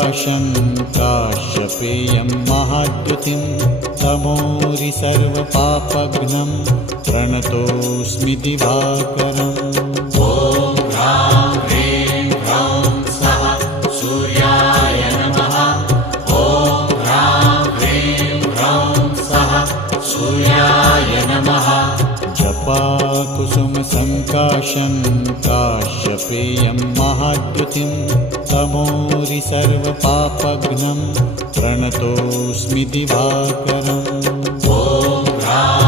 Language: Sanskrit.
सङ्काशं काश्यपेयं महाद्युतिं तमोरि सर्वपापघ्नं प्रणतोऽस्मि दिवाकरम्। ॐ ह्रां ह्रीं ह्रौं स्वः सूर्याय नमः। ॐ ह्रां ह्रीं ह्रौं स्वः सूर्याय नमः। जपाकुसुमसङ्काशं काश्यपेयं महाद्युतिं तमोरि सर्वपापघ्नं प्रणतोऽस्मि दिवाकरम्। ॐ ह्रां